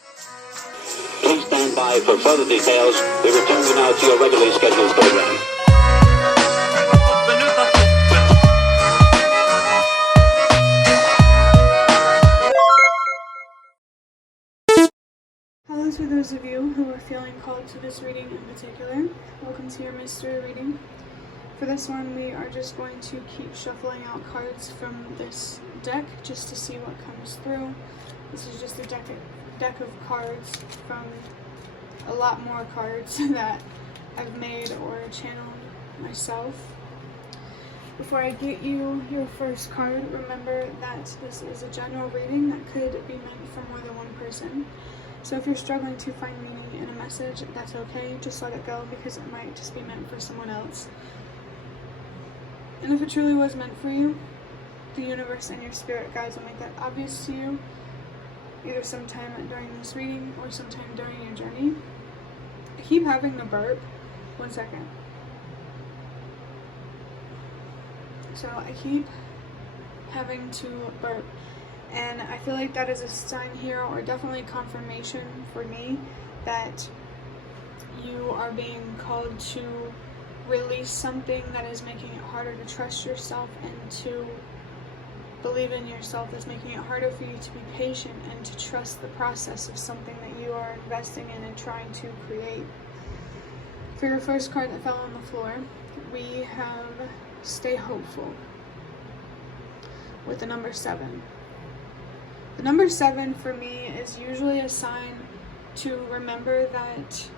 Please stand by for further details. We return you now to your regularly scheduled program. Hello to those of you who are feeling called to this reading in particular. Welcome to your mystery reading. For this one, we are just going to keep shuffling out cards from this deck just to see what comes through. This is just a deck of cards from a lot more cards that I've made or channeled myself. Before I get you your first card, remember that this is a general reading that could be meant for more than one person. So if you're struggling to find meaning in a message, that's okay. Just let it go because it might just be meant for someone else. And if it truly was meant for you, the universe and your spirit guides will make that obvious to you, either sometime during this reading or sometime during your journey. I keep having to burp. 1 second. So I keep having to burp. And I feel like that is a sign here, or definitely confirmation for me, that you are being called to release something that is making it harder to trust yourself and to believe in yourself. That's making it harder for you to be patient and to trust the process of something that you are investing in and trying to create. For your first card that fell on the floor, we have Stay Hopeful with the number 7. The number 7 for me is usually a sign to remember that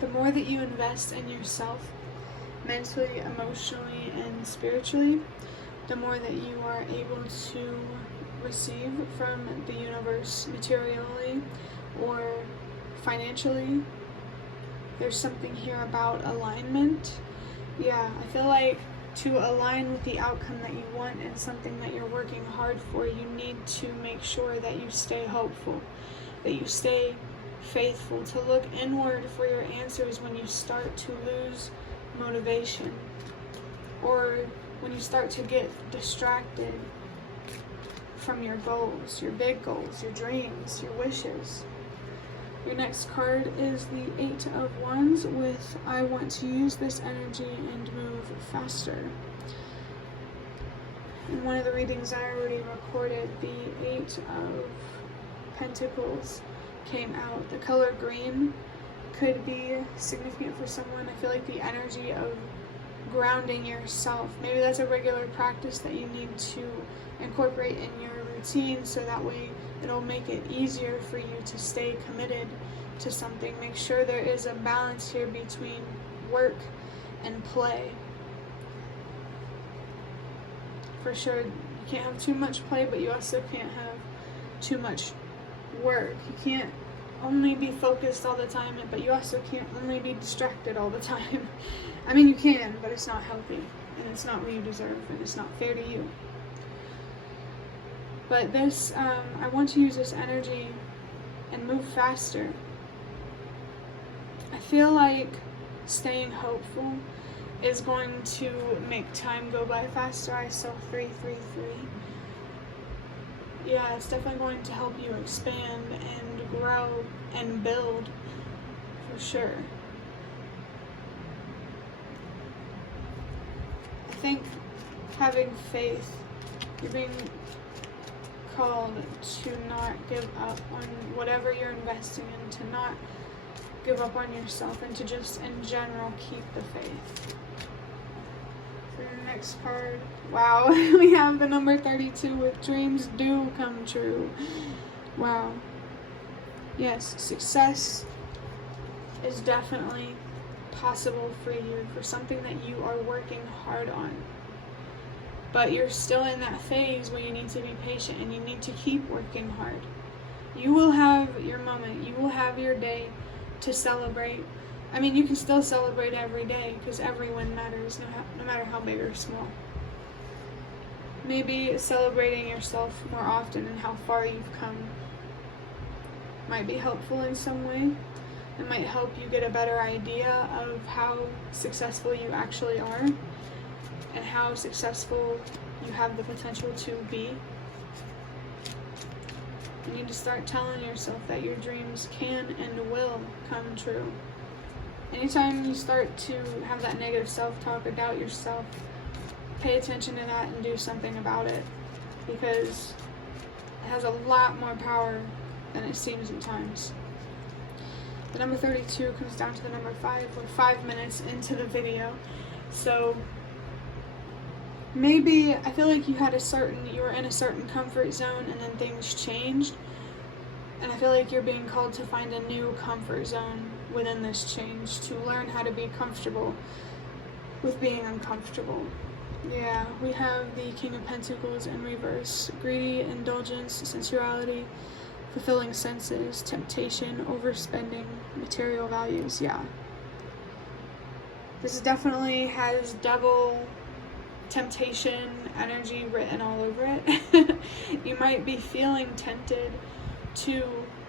the more that you invest in yourself, mentally, emotionally, and spiritually, the more that you are able to receive from the universe materially or financially. There's something here about alignment. Yeah, I feel like to align with the outcome that you want and something that you're working hard for, you need to make sure that you stay hopeful, that you stay faithful, to look inward for your answers when you start to lose motivation or when you start to get distracted from your goals, your big goals, your dreams, your wishes. Your next card is the 8 of Wands with I want to use this energy and move faster. In one of the readings I already recorded, the 8 of Pentacles came out. The color green could be significant for someone. I feel like the energy of grounding yourself. Maybe that's a regular practice that you need to incorporate in your routine so that way it'll make it easier for you to stay committed to something. Make sure there is a balance here between work and play. For sure, you can't have too much play, but you also can't have too much work. You can't only be focused all the time, but you also can't only be distracted all the time. I mean, you can, but it's not healthy, and it's not what you deserve, and it's not fair to you. But this, I want to use this energy and move faster. I feel like staying hopeful is going to make time go by faster. I saw 333. Yeah, it's definitely going to help you expand and grow and build, for sure. I think having faith, you're being called to not give up on whatever you're investing in, to not give up on yourself, and to just in general keep the faith. For your next card, wow, we have the number 32 with dreams do come true. Wow. Yes, success is definitely possible for you, for something that you are working hard on. But you're still in that phase where you need to be patient and you need to keep working hard. You will have your moment. You will have your day to celebrate. I mean, you can still celebrate every day because every win matters, no matter how big or small. Maybe celebrating yourself more often and how far you've come might be helpful in some way. It might help you get a better idea of how successful you actually are and how successful you have the potential to be. You need to start telling yourself that your dreams can and will come true. Anytime you start to have that negative self-talk or doubt yourself, pay attention to that and do something about it, because it has a lot more power than it seems at times. The number 32 comes down to the number 5. We're 5 minutes into the video. So maybe I feel like you were in a certain comfort zone and then things changed. And I feel like you're being called to find a new comfort zone within this change, to learn how to be comfortable with being uncomfortable. Yeah, we have the King of Pentacles in reverse. Greedy, indulgence, sensuality, fulfilling senses, temptation, overspending, material values. Yeah. This definitely has devil temptation energy written all over it. You might be feeling tempted to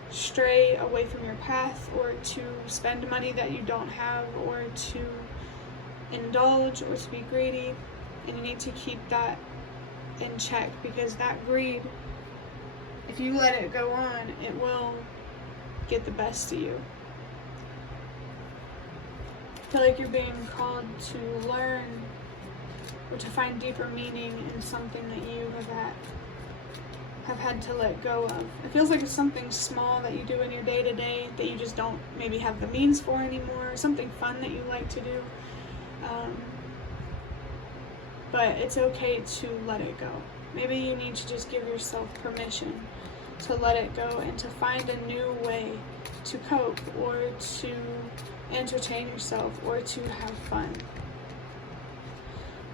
stray away from your path, or to spend money that you don't have, or to indulge, or to be greedy. And you need to keep that in check, because that greed, if you let it go on, it will get the best of you. I feel like you're being called to learn or to find deeper meaning in something that you have had to let go of. It feels like it's something small that you do in your day-to-day that you just don't maybe have the means for anymore, or something fun that you like to do. But it's okay to let it go. Maybe you need to just give yourself permission to let it go and to find a new way to cope, or to entertain yourself, or to have fun.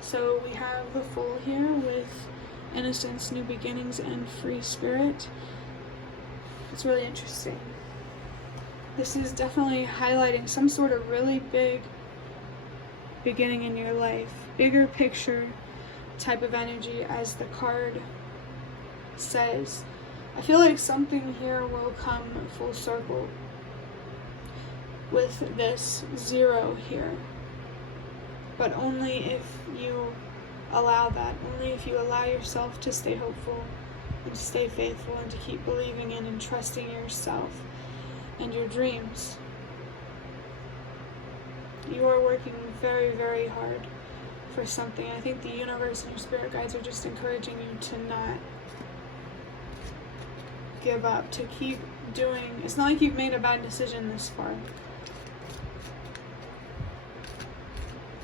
So we have the Fool here with innocence, new beginnings, and free spirit. It's really interesting. This is definitely highlighting some sort of really big beginning in your life, bigger picture type of energy, as the card says. I feel like something here will come full circle with this 0 here, but only if you allow that, only if you allow yourself to stay hopeful and to stay faithful and to keep believing in and trusting yourself and your dreams. You are working very, very hard for something. I think the universe and your spirit guides are just encouraging you to not give up, to keep doing. It's not like you've made a bad decision this far.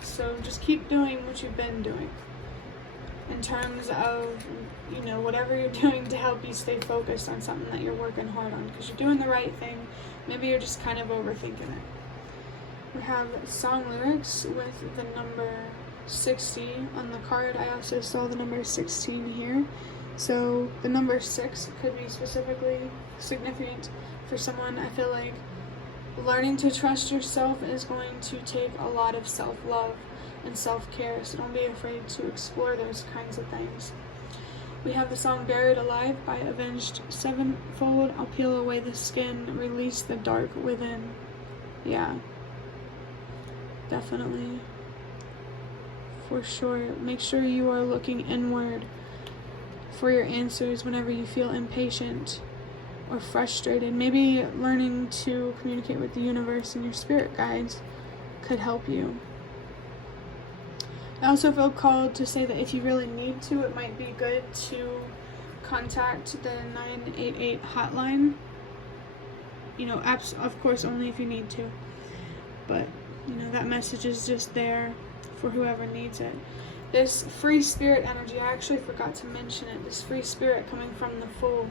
So just keep doing what you've been doing in terms of, whatever you're doing to help you stay focused on something that you're working hard on, because you're doing the right thing. Maybe you're just kind of overthinking it. We have song lyrics with the number 60 on the card. I also saw the number 16 here. So the number 6 could be specifically significant for someone. I feel like learning to trust yourself is going to take a lot of self-love and self-care, so don't be afraid to explore those kinds of things. We have the song Buried Alive by Avenged Sevenfold. I'll peel away the skin, release the dark within. Yeah, definitely. For sure. Make sure you are looking inward for your answers whenever you feel impatient or frustrated. Maybe learning to communicate with the universe and your spirit guides could help you. I also feel called to say that if you really need to, it might be good to contact the 988 hotline. Of course, only if you need to. But, that message is just there for whoever needs it. This free spirit energy, I actually forgot to mention it. This free spirit coming from the Fool.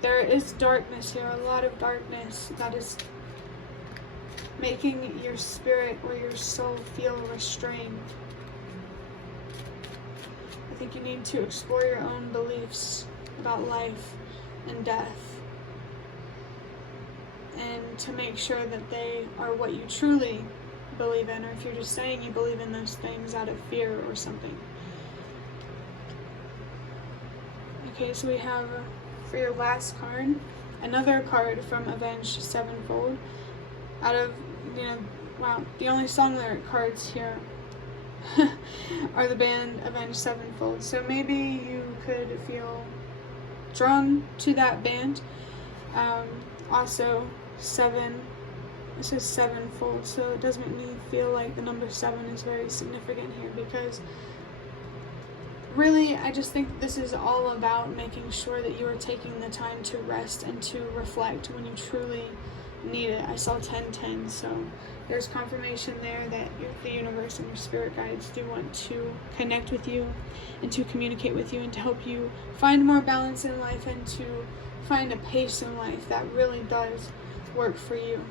There is darkness here, a lot of darkness that is making your spirit or your soul feel restrained. I think you need to explore your own beliefs about life and death, and to make sure that they are what you truly believe in, or if you're just saying you believe in those things out of fear or something. Okay, so we have, for your last card, another card from Avenged Sevenfold. Out of, the only song lyric cards here are the band Avenged Sevenfold. So maybe you could feel drawn to that band. Also 7, it says sevenfold, so it does make me feel like the number 7 is very significant here, because really I just think this is all about making sure that you are taking the time to rest and to reflect when you truly need it. I saw 1010, so there's confirmation there that the universe and your spirit guides do want to connect with you and to communicate with you and to help you find more balance in life and to find a pace in life that really does work for you.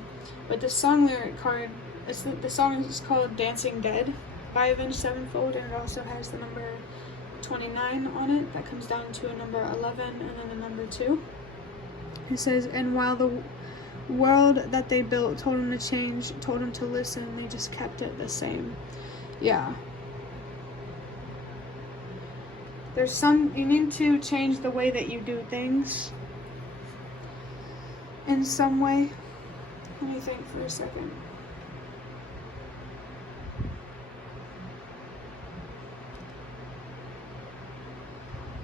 But the song lyric card, the song is called Dancing Dead by Avenged Sevenfold, and it also has the number 29 on it. That comes down to a number 11 and then a number 2. It says, and while the world that they built told them to change, told them to listen, they just kept it the same. Yeah. You need to change the way that you do things in some way. Let me think for a second.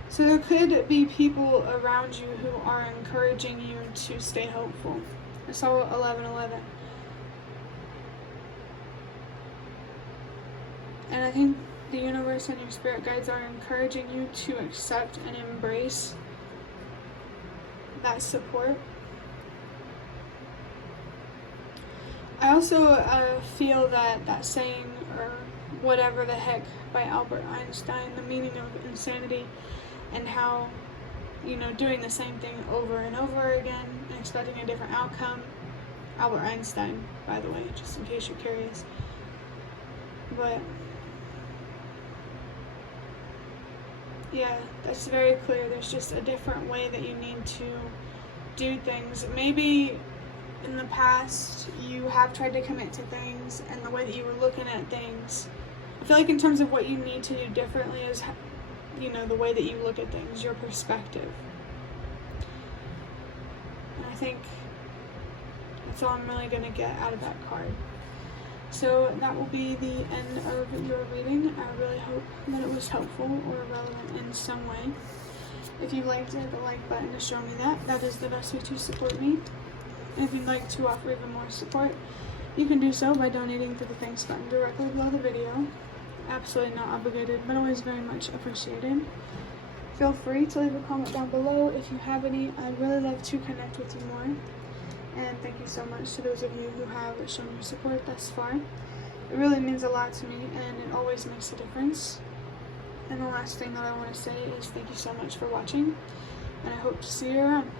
So there could be people around you who are encouraging you to stay hopeful. I saw 1111. And I think the universe and your spirit guides are encouraging you to accept and embrace that support. I also feel that saying, or whatever the heck, by Albert Einstein, The Meaning of Insanity, and how, doing the same thing over and over again and expecting a different outcome. Albert Einstein, by the way, just in case you're curious. But yeah, that's very clear. There's just a different way that you need to do things. Maybe in the past you have tried to commit to things, and the way that you were looking at things, I feel like in terms of what you need to do differently is, the way that you look at things, your perspective. And I think that's all I'm really going to get out of that card. So that will be the end of your reading. I really hope that it was helpful or relevant in some way. If you liked it, the like button is showing me that. That is the best way to support me. And if you'd like to offer even more support, you can do so by donating to the thanks button directly below the video. Absolutely not obligated, but always very much appreciated. Feel free to leave a comment down below if you have any. I'd really love to connect with you more. And thank you so much to those of you who have shown your support thus far. It really means a lot to me, and it always makes a difference. And the last thing that I want to say is thank you so much for watching, and I hope to see you around.